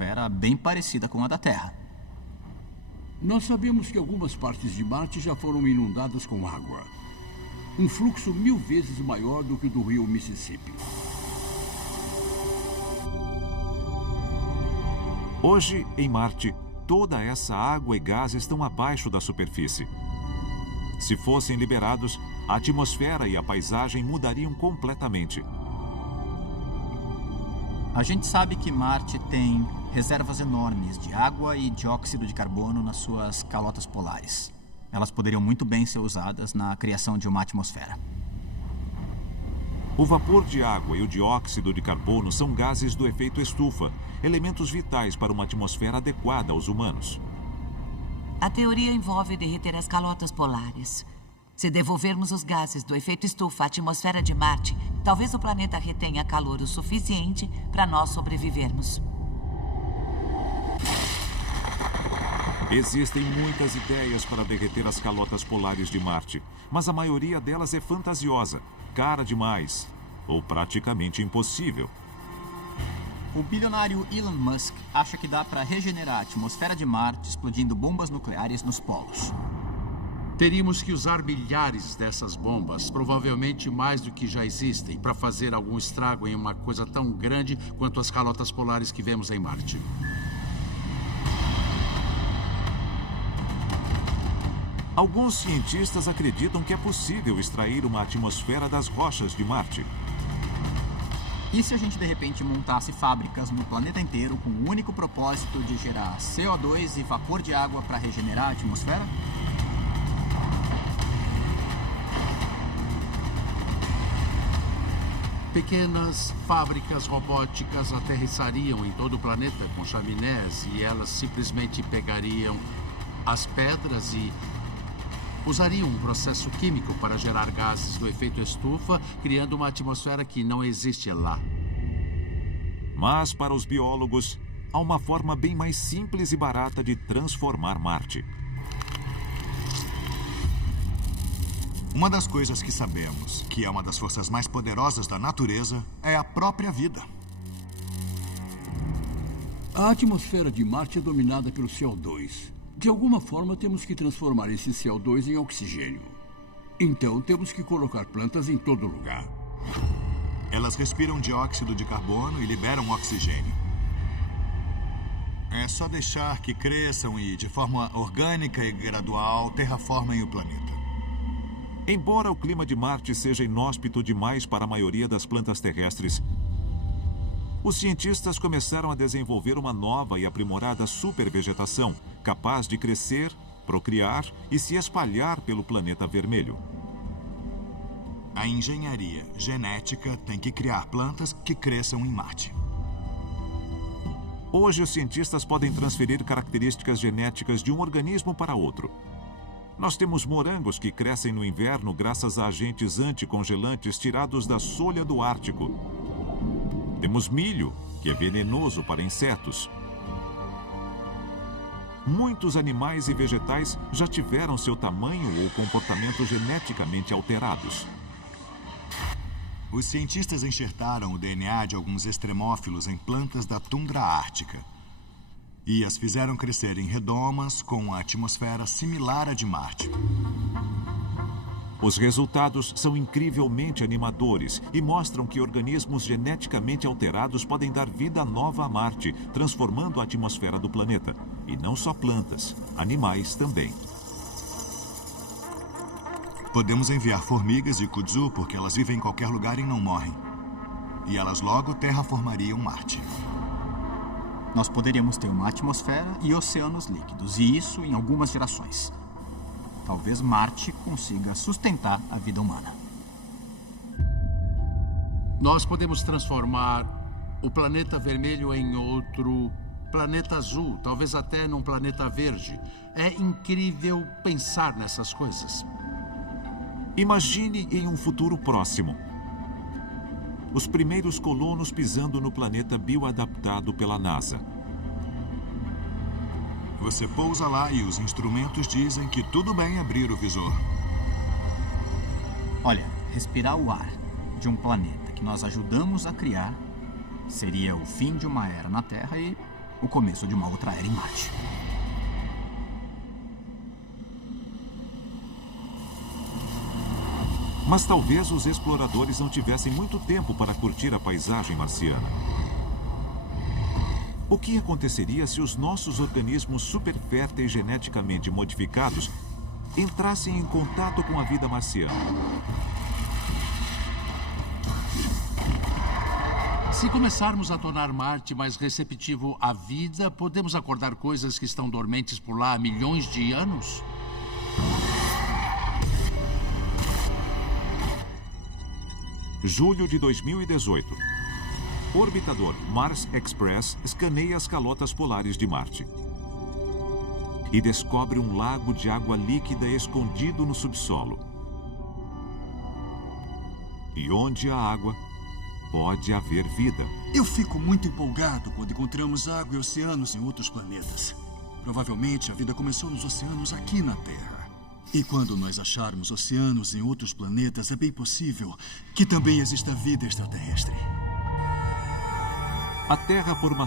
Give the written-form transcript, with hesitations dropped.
atmosfera bem parecida com a da Terra. Nós sabemos que algumas partes de Marte já foram inundadas com água. Um fluxo 1000 vezes maior do que o do rio Mississippi. Hoje, em Marte, toda essa água e gás estão abaixo da superfície. Se fossem liberados, a atmosfera e a paisagem mudariam completamente. A gente sabe que Marte tem reservas enormes de água e dióxido de carbono nas suas calotas polares. Elas poderiam muito bem ser usadas na criação de uma atmosfera. O vapor de água e o dióxido de carbono são gases do efeito estufa, elementos vitais para uma atmosfera adequada aos humanos. A teoria envolve derreter as calotas polares. Se devolvermos os gases do efeito estufa à atmosfera de Marte, talvez o planeta retenha calor o suficiente para nós sobrevivermos. Existem muitas ideias para derreter as calotas polares de Marte, mas a maioria delas é fantasiosa, cara demais ou praticamente impossível. O bilionário Elon Musk acha que dá para regenerar a atmosfera de Marte explodindo bombas nucleares nos polos. Teríamos que usar milhares dessas bombas, provavelmente mais do que já existem, para fazer algum estrago em uma coisa tão grande quanto as calotas polares que vemos em Marte. Alguns cientistas acreditam que é possível extrair uma atmosfera das rochas de Marte. E se a gente de repente montasse fábricas no planeta inteiro com o único propósito de gerar CO2 e vapor de água para regenerar a atmosfera? Pequenas fábricas robóticas aterrissariam em todo o planeta com chaminés e elas simplesmente pegariam as pedras e usariam um processo químico para gerar gases do efeito estufa, criando uma atmosfera que não existe lá. Mas, para os biólogos, há uma forma bem mais simples e barata de transformar Marte. Uma das coisas que sabemos, que é uma das forças mais poderosas da natureza, é a própria vida. A atmosfera de Marte é dominada pelo CO2. De alguma forma, temos que transformar esse CO2 em oxigênio. Então, temos que colocar plantas em todo lugar. Elas respiram dióxido de carbono e liberam oxigênio. É só deixar que cresçam e, de forma orgânica e gradual, terraformem o planeta. Embora o clima de Marte seja inóspito demais para a maioria das plantas terrestres, os cientistas começaram a desenvolver uma nova e aprimorada supervegetação, capaz de crescer, procriar e se espalhar pelo planeta vermelho. A engenharia genética tem que criar plantas que cresçam em Marte. Hoje, os cientistas podem transferir características genéticas de um organismo para outro. Nós temos morangos que crescem no inverno graças a agentes anticongelantes tirados da solha do Ártico. Temos milho, que é venenoso para insetos. Muitos animais e vegetais já tiveram seu tamanho ou comportamento geneticamente alterados. Os cientistas enxertaram o DNA de alguns extremófilos em plantas da tundra ártica e as fizeram crescer em redomas com uma atmosfera similar à de Marte. Os resultados são incrivelmente animadores e mostram que organismos geneticamente alterados podem dar vida nova a Marte, transformando a atmosfera do planeta. E não só plantas, animais também. Podemos enviar formigas e kudzu porque elas vivem em qualquer lugar e não morrem. E elas logo terraformariam Marte. Nós poderíamos ter uma atmosfera e oceanos líquidos, e isso em algumas gerações. Talvez Marte consiga sustentar a vida humana. Nós podemos transformar o planeta vermelho em outro planeta azul, talvez até num planeta verde. É incrível pensar nessas coisas. Imagine em um futuro próximo. Os primeiros colonos pisando no planeta bioadaptado pela NASA. Você pousa lá e os instrumentos dizem que tudo bem abrir o visor. Olha, respirar o ar de um planeta que nós ajudamos a criar seria o fim de uma era na Terra e o começo de uma outra era em Marte. Mas talvez os exploradores não tivessem muito tempo para curtir a paisagem marciana. O que aconteceria se os nossos organismos superférteis geneticamente modificados entrassem em contato com a vida marciana? Se começarmos a tornar Marte mais receptivo à vida, podemos acordar coisas que estão dormentes por lá há milhões de anos? Julho de 2018. Orbitador Mars Express escaneia as calotas polares de Marte e descobre um lago de água líquida escondido no subsolo. E onde há água, pode haver vida. Eu fico muito empolgado quando encontramos água e oceanos em outros planetas. Provavelmente a vida começou nos oceanos aqui na Terra. E quando nós acharmos oceanos em outros planetas, é bem possível que também exista vida extraterrestre. A Terra forma